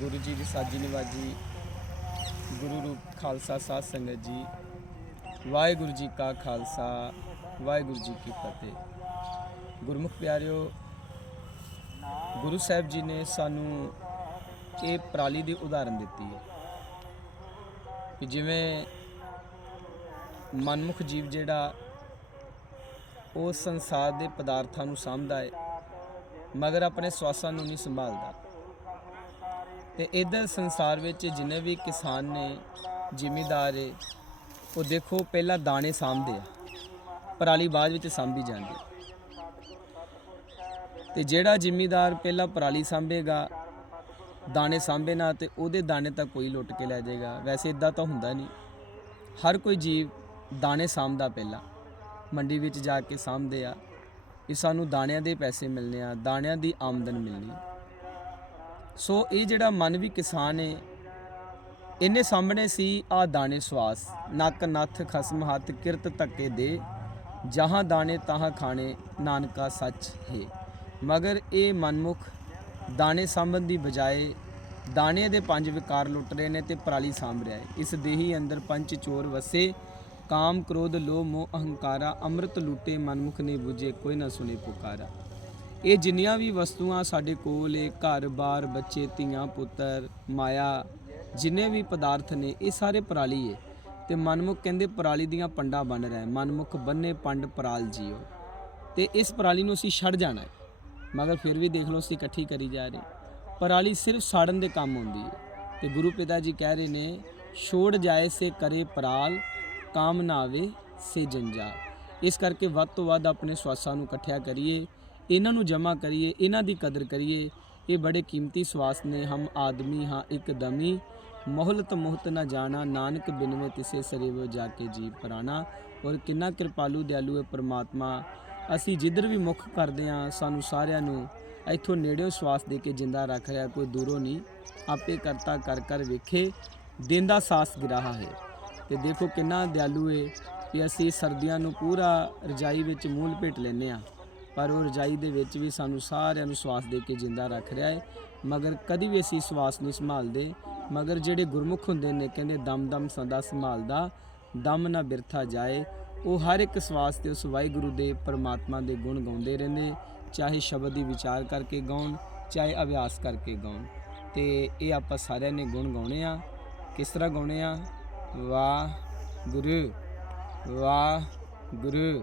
ਗੁਰੂ ਜੀ ਦੀ ਸਾਜੀ ਨਿਵਾਜੀ, ਗੁਰੂ ਰੂਪ ਖਾਲਸਾ ਸਾਧ ਸੰਗਤ ਜੀ, ਵਾਹਿਗੁਰੂ ਜੀ ਕਾ ਖਾਲਸਾ, ਵਾਹਿਗੁਰੂ ਜੀ ਕੀ ਫਤਿਹ। ਗੁਰਮੁਖ ਪਿਆਰਿਓ, ਗੁਰੂ ਸਾਹਿਬ ਜੀ ਨੇ ਸਾਨੂੰ ਇਹ ਪਰਾਲੀ ਦੀ ਉਦਾਹਰਨ ਦਿੱਤੀ ਹੈ ਕਿ ਜਿਵੇਂ ਮਨਮੁਖ ਜੀਵ ਜਿਹੜਾ, ਉਹ ਸੰਸਾਰ ਦੇ ਪਦਾਰਥਾਂ ਨੂੰ ਸਾਂਭਦਾ ਹੈ, ਮਗਰ ਆਪਣੇ ਸਵਾਸਾਂ ਨੂੰ ਨਹੀਂ ਸੰਭਾਲਦਾ। ਤੇ ਇਧਰ ਸੰਸਾਰ ਵਿੱਚ ਜਿੰਨੇ ਵੀ ਕਿਸਾਨ ਨੇ, ਜ਼ਿਮੀਦਾਰ ਏ, ਉਹ ਦੇਖੋ ਪਹਿਲਾਂ ਦਾਣੇ ਸਾਂਭਦੇ ਆ, ਪਰਾਲੀ ਬਾਅਦ ਵਿੱਚ ਸਾਂਭੀ ਜਾਂਦੀ ਤੇ ਜਿਹੜਾ ਜ਼ਿਮੀਦਾਰ ਪਹਿਲਾਂ ਪਰਾਲੀ ਸਾਂਭੇਗਾ, ਦਾਣੇ ਸਾਂਭੇ ਨਾ, ਤੇ ਉਹਦੇ ਦਾਣੇ ਤਾਂ ਕੋਈ ਲੁੱਟ ਕੇ ਲੈ ਜਾਏਗਾ। ਵੈਸੇ ਇਦਾਂ ਤਾਂ ਹੁੰਦਾ ਨਹੀਂ। ਹਰ ਕੋਈ ਜੀਵ ਦਾਣੇ ਸਾਂਭਦਾ ਪਹਿਲਾਂ, ਮੰਡੀ ਵਿੱਚ ਜਾ ਕੇ ਸਾਂਭਦੇ ਆ ਕਿ ਸਾਨੂੰ ਦਾਣਿਆਂ ਦੇ ਪੈਸੇ ਮਿਲਨੇ ਆ, ਦਾਣਿਆਂ ਦੀ ਆਮਦਨ ਮਿਲਣੀ ਸੋ ਇਹ ਜਿਹੜਾ ਮਨ ਵੀ ਕਿਸਾਨ ਏ, ਇਹਨੇ ਸਾਹਮਣੇ ਸੀ ਆ ਦਾਣੇ ਸਵਾਸ। ਨੱਕ ਨੱਥ ਖਸਮ ਹੱਥ ਕਿਰਤ ਧੱਕੇ ਦੇ, ਜਹਾਂ ਦਾਣੇ ਤਹਾਂ ਖਾਣੇ, ਨਾਨਕਾ ਸੱਚ ਹੈ। ਮਗਰ ਇਹ ਮਨਮੁਖ ਦਾਣੇ ਸਾਂਭਣ ਦੀ ਬਜਾਏ ਦਾਣੇ ਦੇ ਪੰਜ ਵਿਕਾਰ ਲੁੱਟ ਰਹੇ ਨੇ ਤੇ ਪਰਾਲੀ ਸਾਂਭ ਰਿਹਾ ਹੈ। ਇਸ ਦੇਹੀ ਅੰਦਰ ਪੰਜ ਚੋਰ ਵਸੇ, ਕਾਮ, ਕ੍ਰੋਧ, ਲੋਭ, ਮੋਹ, ਅਹੰਕਾਰਾ, ਅੰਮ੍ਰਿਤ ਲੁੱਟੇ ਮਨਮੁਖ ਨੇ ਬੁਝੇ, ਕੋਈ ਨਾ ਸੁਨੇ ਪੁਕਾਰਾ। ਇਹ ਜਿੰਨੀਆਂ ਵੀ ਵਸਤੂਆਂ ਸਾਡੇ ਕੋਲ ਏ ਘਰ-ਬਾਰ ਬੱਚੇ, ਧੀਆਂ, ਪੁੱਤਰ, ਮਾਇਆ, ਜਿੰਨੇ ਵੀ ਪਦਾਰਥ ਨੇ, ਇਹ ਸਾਰੇ ਪਰਾਲੀ ਏ। ਤੇ ਮਨਮੁਖ ਕਹਿੰਦੇ ਪਰਾਲੀ ਦੀਆਂ ਪੰਡਾਂ ਬਣ ਰਿਹਾ ਹੈ। ਮਨਮੁਖ ਬੰਨੇ ਪੰਡ ਪਰਾਲ ਜੀਓ। ਤੇ ਇਸ ਪਰਾਲੀ ਨੂੰ ਅਸੀਂ ਛੱਡ ਜਾਣਾ ਹੈ ਮਗਰ ਫਿਰ ਵੀ ਦੇਖ ਲਓ, ਅਸੀਂ ਇਕੱਠੀ ਕਰੀ ਜਾ ਰਹੇ ਪਰਾਲੀ ਸਿਰਫ ਸਾੜਨ ਦੇ ਕੰਮ ਆਉਂਦੀ ਹੈ ਤੇ ਗੁਰੂ ਪਿਤਾ ਜੀ ਕਹਿ ਰਹੇ ਨੇ, ਛੋੜ ਜਾਏ ਸੇ ਕਰੇ ਪਰਾਲ, ਕਾਮ ਨਾ ਆਵੇ ਸੇ ਜੰਜਾਲ। ਇਸ ਕਰਕੇ ਵੱਧ ਤੋਂ ਵੱਧ ਆਪਣੇ ਸਵਾਸਾਂ ਨੂੰ ਇਕੱਠਿਆ ਕਰੀਏ। ਇਹਨਾਂ ਨੂੰ ਜਮ੍ਹਾਂ ਕਰੀਏ, ਇਹਨਾਂ ਦੀ ਕਦਰ ਕਰੀਏ। ਇਹ ਬੜੇ ਕੀਮਤੀ ਸਵਾਸ ਨੇ। ਹਮ ਆਦਮੀ ਹਾਂ ਇੱਕ ਦਮੀ। ਮੋਹਲਤ ਮੁਹਤ ਨਾ ਜਾਣਾ, ਨਾਨਕ ਬਿਨਵੇਂ ਤਿਸੇ ਸਰੇਵ ਜਾ ਕੇ ਜੀ ਪਰਾਣਾ। ਔਰ ਕਿੰਨਾ ਕਿਰਪਾਲੂ ਦਿਆਲੂ ਹੈ ਪ੍ਰਮਾਤਮਾ। ਅਸੀਂ ਜਿੱਧਰ ਵੀ ਮੁਖ ਕਰਦੇ ਹਾਂ, ਸਾਨੂੰ ਸਾਰਿਆਂ ਨੂੰ ਇੱਥੋਂ ਨੇੜਿਓਂ ਸਵਾਸ ਦੇ ਕੇ ਜਿੰਦਾ ਰੱਖ ਰਿਹਾ, ਕੋਈ ਦੂਰੋਂ ਨਹੀਂ। ਆਪੇ ਕਰਤਾ ਕਰ ਕਰ ਵੇਖੇ, ਦਿਨ ਦਾ ਸਾਸ ਗਿਰਾਹਾ ਹੈ। ਤੇ ਦੇਖੋ ਕਿੰਨਾ ਦਿਆਲੂ ਹੈ ਕਿ ਅਸੀਂ ਸਰਦੀਆਂ ਨੂੰ ਪੂਰਾ ਰਜਾਈ ਵਿੱਚ ਮੂਲ ਭੇਟ ਲੈਨੇ ਆ ਪਰ ਉਹ ਰਜਾਈ ਦੇ ਵਿੱਚ ਵੀ ਸਾਨੂੰ ਸਾਰਿਆਂ ਨੂੰ ਸਵਾਸ ਦੇ ਕੇ ਜਿੰਦਾ ਰੱਖ ਰਿਹਾ ਹੈ ਮਗਰ ਕਦੀ ਵੀ ਅਸੀਂ ਸਵਾਸ ਨਹੀਂ ਸੰਭਾਲਦੇ। ਮਗਰ ਜਿਹੜੇ ਗੁਰਮੁਖ ਹੁੰਦੇ ਨੇ, ਕਹਿੰਦੇ ਦਮ ਦਮ ਸਦਾ ਸੰਭਾਲਦਾ, ਦਮ ਨਾ ਬਿਰਥਾ ਜਾਏ। ਉਹ ਹਰ ਇੱਕ ਸਵਾਸ ਤੇ ਉਸ ਵਾਹਿਗੁਰੂ ਦੇ ਪਰਮਾਤਮਾ ਦੇ ਗੁਣ ਗਾਉਂਦੇ ਰਹਿੰਦੇ। ਚਾਹੇ ਸ਼ਬਦ ਦੀ ਵਿਚਾਰ ਕਰਕੇ ਗਾਉਣ, ਚਾਹੇ ਅਭਿਆਸ ਕਰਕੇ ਗਾਉਣ। ਤੇ ਇਹ ਆਪਾਂ ਸਾਰਿਆਂ ਨੇ ਗੁਣ ਗਾਉਣੇ ਆ। ਕਿਸ ਤਰ੍ਹਾਂ ਗਾਉਣੇ ਆ? ਵਾਹ ਗੁਰੂ ਵਾਹ ਗੁਰੂ